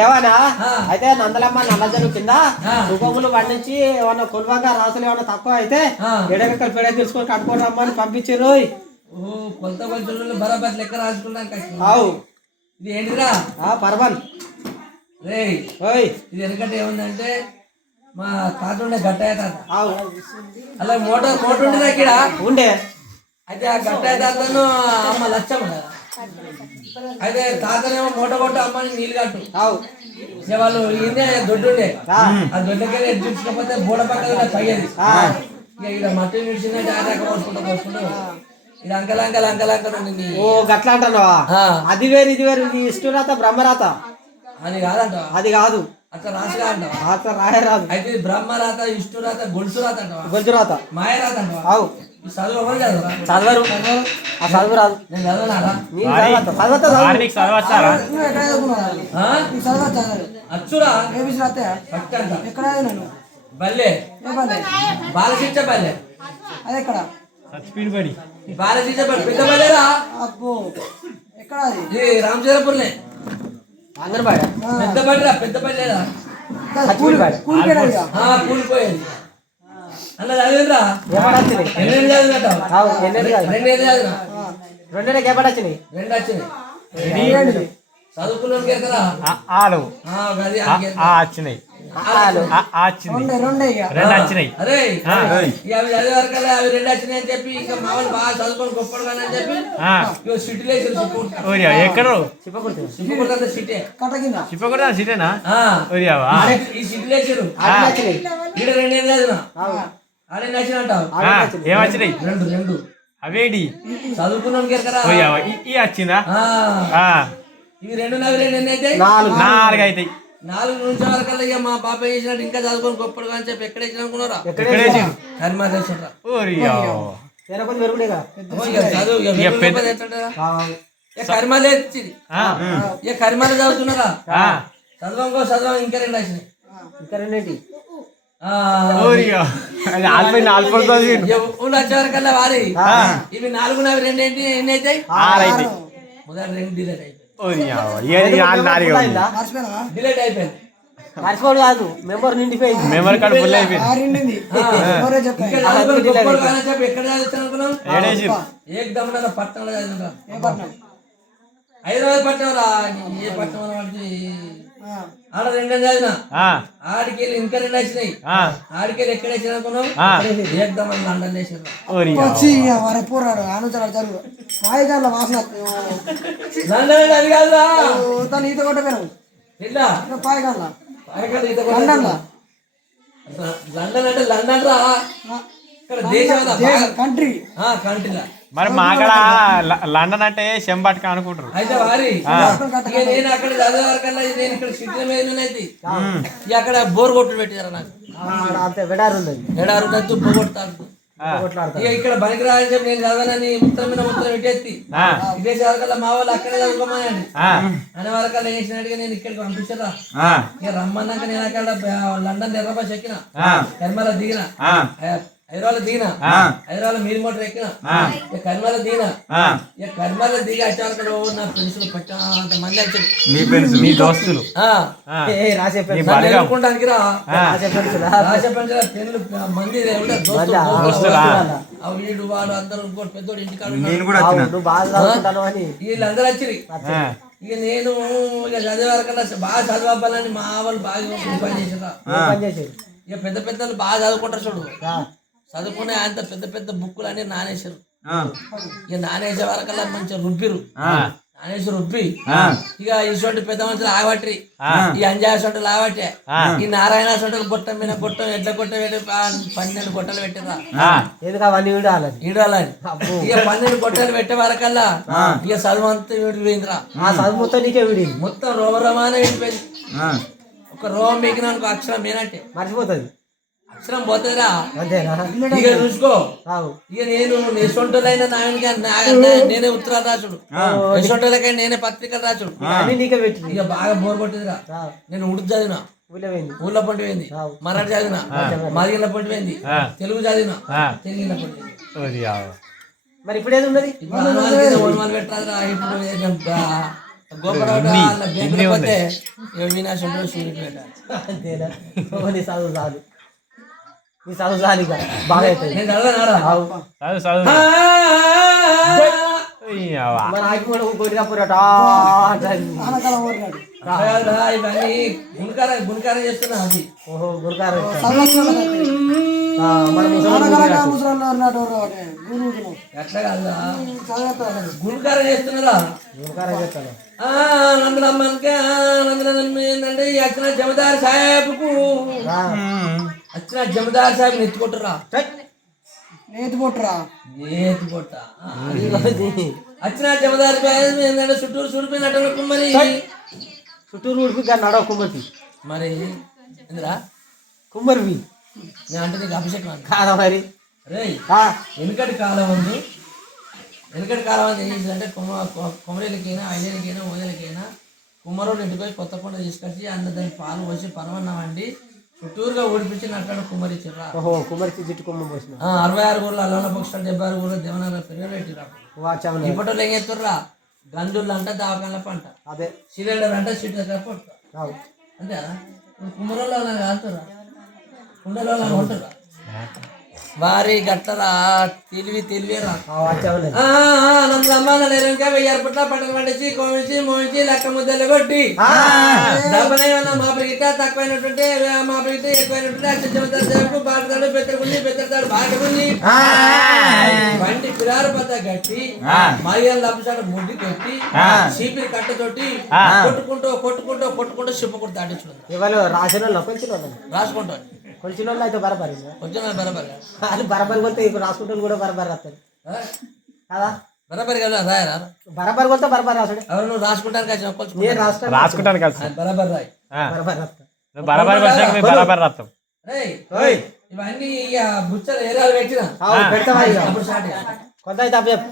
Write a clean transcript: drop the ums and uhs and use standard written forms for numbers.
ఏమన్నా అయితే నందలమ్మ నల్లజరు కింద రూపములు పండించి ఏమన్నా కొలువంగా రాసులు ఏమన్నా తక్కువ అయితే ఎడగక్కలు పెడ తీసుకొని కట్టుకొని రమ్మని పంపించారు. కొత్త పంచులు బరాబర్ లెక్క రాసుకున్నాను. ఇది ఏంటిరా? పర్వన్ రే ఇది ఎందుకంటే ఏముందంటే మా తాత ఉండే గట్టయ్య తాత. అలా మోటార్ ఉండేది ఇక్కడ ఉండే. అయితే ఆ గట్టయ్య తాతను అమ్మ లచ్చమ్మ కదా. అయితే తాతనేమో మూట కొట్ట అమ్మని నీళ్ళు కట్టు. వాళ్ళు ఈయనే దొడ్డుండే. ఆ దొడ్డకెళ్ళి ఎటు చూసుకపోతే బోడ పక్కన తగ్గేది. ఇక ఇక్కడ మట్టి నిడిచిందంటే ఆటాక పోసుకుంటూ ఇది అంకలంకలు ఓ గట్లా అంటున్నావా? అది వేరు ఇది వేరు. నీ ఇష్టరాత బ్రహ్మరాత అది కాదంట. అది కాదు అట్లా రాసిగా అంటావా? అట్లా రాయరాదు. అయితే బ్రహ్మరాత, ఇష్టురాత, గొలుసురాత అంటావా? గొలుసురాత, మాయరాత అంటావా? చదువు చదవరు. ఆ చదువు రాదు. నేను చదవనారా? అచ్చురా బల్లే బాలశిక్ష బల్లే. అది ఎక్కడ? బాలశిక్ష పెద్ద బల్లేరా? ఎక్కడ? ఇది రామచంద్రపురనే అంగన్వాడి పెద్ద బల్లేరా? పెద్ద బల్లేరా? కూలిపోయేది అలా చదివిరా. రెండేళ్ళు చదివినట్టు. రెండు వచ్చినాయి. చదువుకున్నాం కదా అరే అవి చదివే వరకల్లా అవి రెండు వచ్చినాయి అని చెప్పి ఇంకా మా వాళ్ళు బాగా చదువుకొని గొప్పడు కానీ అని చెప్పి సిటీలో సిటీనా ఈ సిటీలో వేసారు. ఈడ రెండేళ్ళు చదివినా ఆడే నచ్చిన అంటావు. ఏమచ్చినాయి? రెండు అవేడి చదువుకున్నాం కదా. ఈ వచ్చిందా? ఇవి రెండు ఎన్ని అయితే? 4 అవుతాయి. 4 నుంచి వరకల్లా ఇక మా పాప చేసినట్టు ఇంకా చదువుకొని గొప్పడు అని చెప్పి ఎక్కడ వేసిన అనుకున్నారా? హరిమాదేశ్వర కరిమాలే వచ్చింది. ఇక కరిమాల చదువుతున్నారా? చదవం ఇంకా రెండు వచ్చినాయి. ఇంకా రెండేంటి? వచ్చే వరకల్లా వారి ఇవి 4 రెండేంటి ఎన్ని అవుతాయి? మొదటి 2 డిలేట్ అయిపోయింది. డిలేట్ అయిపోయింది. మర్చిపోడు కాదు, మెంబర్ నిండిపోయింది. మెమరీ కార్డు ఫుల్ అయిపోయింది. ఎక్కడ చదువుతాను అనుకున్నాం? ఏకదమ్ పట్టణంలో చదువుతా. హైదరాబాద్ పట్టణం రా. ఏ పట్టణం వాడికి ఆడ 2 చదివినా. ఆడికెళ్ళి ఇంకా 2 వచ్చినాయి. ఆడికెళ్ళి ఎక్కడ వేసిన అనుకున్నాం? ఏకదమ్ అని లండన్ వేసిన. లండన్ అది కాదురా. ఈత కొట్టపోయినావు లండన్ అంటే లండన్ రా. ఇక్కడ దేశం కంట్రీ కంట్రీలా. మరి మా అక్కడ లండన్ అంటే చెంబట్క అనుకుంటారు. అయితే వారి నేను అక్కడ చదివే వరకల్లా నేను ఇక్కడ సిటీ మీద అక్కడ బోర్ కొట్టుడు పెట్టారు నాకు. ఎడారు దుబ్బ కొడతారు. ఇక్కడ బనికి రాని చెప్పి నేను చదవనని ముత్తరం పెట్టేసి విదేశీ వరకల్లా మా వాళ్ళు అక్కడే చదువుకోమనండి అనే వరకల్లా వేసినట్టుగా నేను ఇక్కడికి పంపించరా. ఇక రమ్మన్నాక నేను అక్కడ లండన్ ఎర్రబాస్ ఎక్కిన, కర్మల దిగిన, హైదరాబాద్ దిగిన, హైదరాబాద్ మీరు మోటార్ ఎక్కిన, ఇక కర్మల దిగిన. ఇక కర్మల దిగి వచ్చేవారు నా ఫ్రెండ్స్ పట్టంత మంది వచ్చారు. మీ దోస్తులు ఎదుర్కొంటానికి రా. రాసే పెన్షన్ పెన్నులు మంది వీడు వాడు అందరూ ఇంకోటి పెద్దోడు ఇంటికాడు వీళ్ళందరూ వచ్చి. ఇక నేను ఇక చదివే వరకల్లా బాగా చదవాలని మా వాళ్ళు బాగా పని చేసారు. ఇక పెద్ద పెద్దలు బాగా చదువుకుంటారు చూడు. చదువుకునే అంత పెద్ద పెద్ద బుక్కులు అన్ని నానేశారు. ఇక నానేసే వరకల్లా మంచిగా రుబ్బిరు. నానేసి రుబ్బి ఇక ఇటువంటి పెద్ద మనుషులు ఆగబట్టి ఈ అంజాయ సొంటలు ఆగబట్టే ఈ నారాయణ సొంటలు గొట్టం మీద గొట్టం ఎట్ల గొట్ట పెట్టి 12 గొట్టలు పెట్టిరా. ఈడాలని ఇక 12 గొట్టలు పెట్టే వరకల్లా ఇక చదువు అంతా విడిపోయిందిరా. మొత్తం రోమరమానే విడిపోయింది. ఒక రోమం మీకినా అక్షరం ఏనంటే మర్చిపోతుంది. అక్షరం పోతుందిరా. ఇక చూసుకో. ఇక నేను ఎసొంటలైనా నేనే ఉత్తరాలు రాచుడు, ఎసొంటలకై నేనే పత్రికలు రాచుడు. ఇక బాగా బోర్ కొట్టిందిరా. నేను ఉడుకు చదివినా, ఊళ్ళో పంటి పోయింది, మరాఠీ చదివినా, మాదిగిళ్ళ పంటి పోయింది, తెలుగు చదివినా, తెలుగులో పంటి పోయింది. మరి ఇప్పుడు ఏది ఉన్నది? పెట్టరాదురా. ఇప్పుడు గోపరాట పోతే వినాశ సూర్యపేట అంతేనా ఓ నీ చదువు చాలు నీ చదువు చాలు ఇక బాగా అవుతుంది నేను చదవనారా? అవు. చదువు చదువు మన ఆకి కూడా కొరిగా పురట ఆనకాలం ఓడినాడు రాయాలా? ఇవన్నీ గుణకారం చేస్తున్నా అది ఓహో గురుగారు ఆనకాలంగా ముసలి ఉన్నాడు గురువుకున్నావు ఎట్లా కాదా చదివేస్తాడు గుణకారం చేస్తున్నారా? గురుగారు చెప్తాను నందనమ్మకి ఏంటంటే వచ్చిన జమదార్ సాహెబ్కు వచ్చిన జమదార్ సాహెబ్ ఎత్తుకుంటారా? నేతి పొట్టురా ఎత్తుకొట్ట వచ్చిన జమదార్ సాహెబ్ ఏంటంటే చుట్టూరు చూడిపోయినట్టు మరి చుట్టూరు ఉడిపి కానీ నడవ కుమ్మరి మరి ఎందురా కుమ్మరివి నేను అంటే నీకు అభిషేకం అంట కాదా మరి రే వెనుకటి కాలం ఉంది ఏంటంటే కొమ్మరేలకైనా ఐదేళ్ళకైనా ఓదేలకైనా కుమ్మరోడు ఇంటికి పోయి కొత్త కొండ తీసుకొచ్చి అన్న దాన్ని పాలు పోసి పరమన్నం వండి చుట్టూరుగా ఓడిపించి నట్టు కుమ్మరిచ్చిర్రా. ఓహో కుమ్మరికి జిట్టు కుమ్మ పోసిన 66 ఊర్లో అల్లన్న పక్షాలు 76 ఊర్లో దేవనగర్ పెరిగి పెట్టిరా. వాచామని ఇప్పటిలో ఏం చేస్తుర్రా? గంజుళ్ళు అంట దావకాల పంట అదే సిలిండర్ అంటే సీట్ దగ్గర పట్టు రావు అంతేనా? కుమ్మరోళ్ళు అలా కాదురా కుండలో అలా ఉంటురా వారి గట్టరా తెలివేరా. వాచామని వెయ్యి పుట్ల పంటలు పండించి కోమించి మోయించి లెక్క ముద్దలు కొట్టి డబ్బునేమన్నా మా పిగిట తక్కువైనటువంటి మా పిగిట ఎక్కువైనటువంటి అత్యంత బాగుతాడు బెత్తరతాడు బాగుంది బండి పిలారు పద్ద కట్టి మర్యాద లబ్బసాడు ముడ్డి కొట్టి చీపిరి కట్టతోటి కొట్టుకుంటూ చెప్పకుండా దాటించుకుంటారు. ఇవాళ రాసిన వాళ్ళు కొంచెం రాసుకుంటాను కొంచెం వాళ్ళు అయితే బరబరి కొంచెం బరాబర్ అది బరబరి కొడితే ఇప్పుడు రాసుకుంటాను కూడా బరబరి రాస్తాడు కదా బరాబర్ కదా రాయరా? బరబరి కొడితే బరబరి రాస్తాడు ఎవరు నువ్వు రాసుకుంటానికి వచ్చిన నేను రాస్తాను రాసుకుంటాను కలిసి బరాబర్ రాయి. బరబరి రాస్తాను బరాబర్ వచ్చాక మేము బరాబర్ రాస్తాం. రేయ్ ఇవన్నీ ఇక బుచ్చలు ఏరాలు పెట్టిన పెడతావా ఇక అప్పుడు స్టార్ట్ కొంత అయితే అప్పచెప్పు